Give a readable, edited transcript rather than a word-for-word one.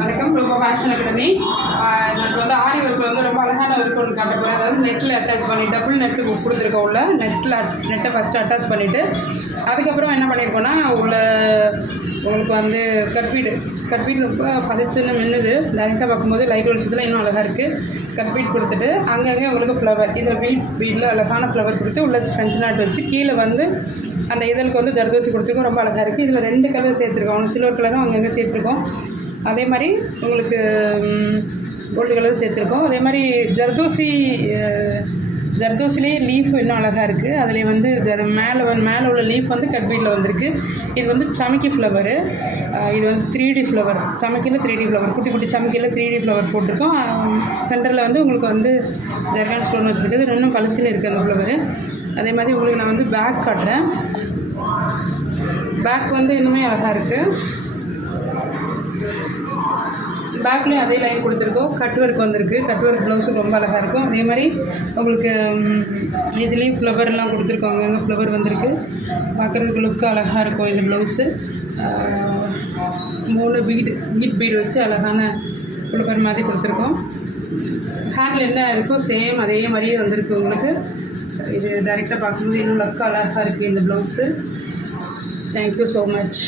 வணக்கம். ரொம்ப fashion academy. எனக்கு வந்து ஆரி ஒர்க் வந்து ரொம்ப அழகான ஒர்க் ஒன்று காட்டப்போகிறேன். அதாவது நெட்டில் அட்டாச் பண்ணி டபுள் நெட்டு கொடுத்துருக்கோம். உள்ள நெட்டை ஃபஸ்ட்டு அட்டாச் பண்ணிவிட்டு அதுக்கப்புறம் என்ன பண்ணியிருக்கோன்னா உள்ள உங்களுக்கு வந்து கட்பீட் ரொம்ப பளிச்சுன்னு மின்னுது. டைரெக்டாக பார்க்கும்போது லைட் வெளிச்சத்தில் இன்னும் அழகாக இருக்குது. கட்பீட் கொடுத்துட்டு அங்கங்கே உங்களுக்கு ஃப்ளவர் இந்த பீட்டில் அழகான ஃப்ளவர் கொடுத்து உள்ள ஃப்ரெஞ்ச் நாட் வச்சு கீழே வந்து அந்த இதழுக்கு வந்து ஜர்தோசி கொடுத்துருக்கோம். ரொம்ப அழகாக இருக்குது. இதில் 2 கலர் சேர்த்துருக்கோம். சில்வர் கலரும் அங்கங்கே சேர்த்துருக்கோம். அதே மாதிரி உங்களுக்கு கோல்டு கலர் சேர்த்துருக்கோம். அதே மாதிரி ஜர்தோசிலேயே லீஃப் இன்னும் அழகாக இருக்குது. அதிலே வந்து மேலே உள்ள லீஃப் வந்து கட்பீட்டில் வந்திருக்கு. இது வந்து சமைக்கி ஃப்ளவரு. இது வந்து 3D ஃப்ளவர். சமைக்கியில் 3D ஃப்ளவர், குட்டி குட்டி சமைக்கியில் 3D ஃப்ளவர் போட்டிருக்கோம். சென்டரில் வந்து உங்களுக்கு வந்து ஜர்கான் ஸ்டோன் வச்சுருக்குது. இன்னும் பளிச்சுன்னு இருக்குது அந்த ஃப்ளவரு. அதே மாதிரி உங்களுக்கு நான் வந்து பேக் காட்டுறேன். பேக் வந்து இன்னுமே அழகாக இருக்குது. பேக்லேயும் அதே லைன் கொடுத்துருக்கோம். கட் ஒர்க் வந்திருக்கு. கட் ஒர்க் ப்ளவுஸும் ரொம்ப அழகாக இருக்கும். அதே மாதிரி உங்களுக்கு இதுலேயும் ஃப்ளவர்லாம் கொடுத்துருக்கோம். அங்கங்கே ஃப்ளவர் வந்திருக்கு. பார்க்குறதுக்கு லுக்கு அழகாக இருக்கும். இந்த ப்ளவுஸு 3 பீட் வச்சு அழகான ஃப்ளவர் மாதிரி கொடுத்துருக்கோம். ஹேண்டில் என்ன இருக்கோ சேம் அதே மாதிரியே வந்திருக்கு உங்களுக்கு. இது டைரெக்டாக பார்க்கும்போது இன்னும் லுக்கு அழகாக இருக்குது இந்த ப்ளவுஸு. Thank you so much.